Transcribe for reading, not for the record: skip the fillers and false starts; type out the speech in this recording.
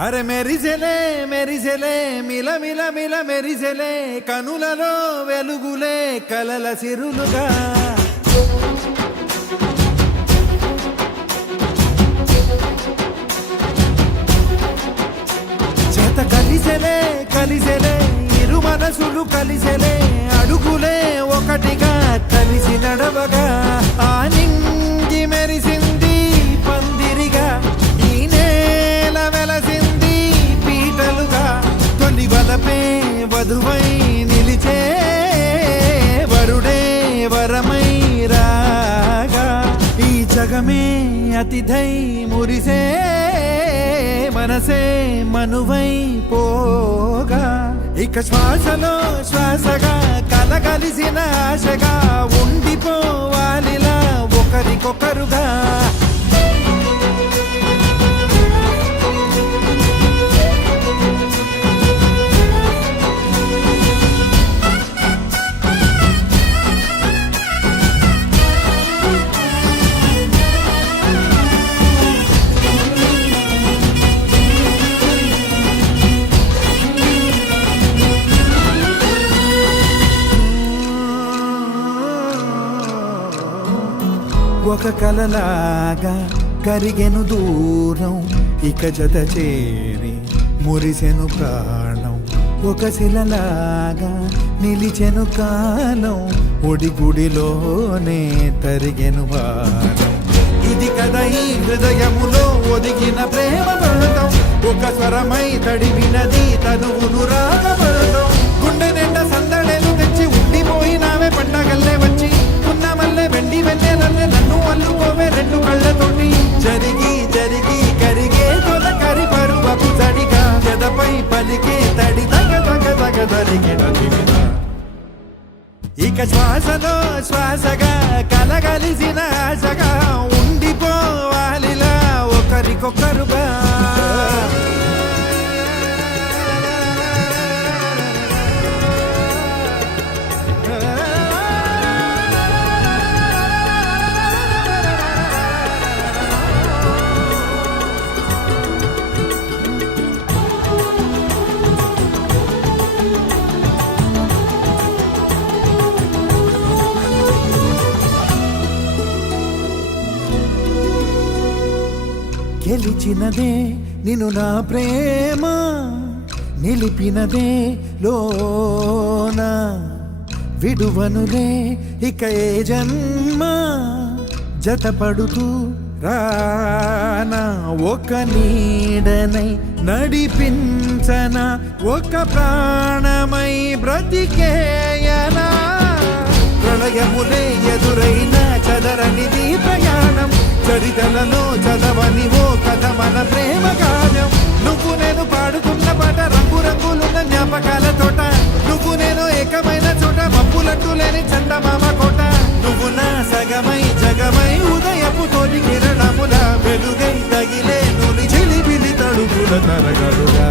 అరే మెరిసెలే మెరిసెలే మిల మిల మిల మెరిసెలే కనులలో వెలుగులే కలల సిరులుగా చేత కలిసెలే కలిసెలే ఇరు మనసులు కలిసెలే అడుగులే ఒకటిగా కలిసి నడవగా ఆ నింగి మెరిసింది పందిరిగా ఈ నేల వెలసింది పీటలుగా తొలి వలపే వధువై నిలిచే వరుడే వరమై రాగా ఈ జగమే అతిథై మురిసే మనసే మనువై పోగా ఇక శ్వాసలో శ్వాసగా కలగలిసిన ఆశగా ఉండిపోవాలిలా ఒకరికొకరుగా ఒక కలలాగా కరిగెను దూరం ఇక జత చేరి మురిసెను ప్రాణం ఒక శిలలాగా నిలిచెను కాలం ఒడిగుడిలోనే తరిగెను వారం ఇది కదా ఈ హృదయములో ఒదిగిన ప్రేమ పడతాం ఒక స్వరమై తడివినది తనువును రాగపడతాం గుండె నిండా సందడేలు తెచ్చి ఉండిపోయినావే పండగల్లే వచ్చి ఉన్న మల్లె వెండి వెన్నెలల్లే నన్ను అల్లుకోవే రెండు కళ్ళతోటి జరిగి జరిగి కరిగే తొలకరి పరువపు తడిగా ఎదపై పలికే తడి తగ తగ తగ తరిగిన దివిన ఇక శ్వాసలో శ్వాసగా కలగలిసిన ఆశగా ఉండిపోవాలిలా ఒకరికొకరుగా గెలిచినదే నిన్ను నా ప్రేమ నిలిపినదే లోన విడువనులే ఇక ఏ జన్మ జతపడుతూ రానా ఒక నీడనై నడిపించన ఒక ప్రాణమై బ్రతికేయనా ప్రళయములే ఎదురైన చదరనిది ప్రయాణం చరితలలో చదవని ఓ కథ మన ప్రేమ కావ్యం నువ్వు నేను పాడుతున్న పాట రంగు రంగులున్న జ్ఞాపకాల తోట నువ్వు నేను ఏకమైన చోట మబ్బులట్టు లేని చందమామ కోట నువ్వు నా సగమై జగమై ఉదయపు తోటి కిరణముల వెలుగై తగిలే నులి చిలిపిలి తడుపుల తరగలుగా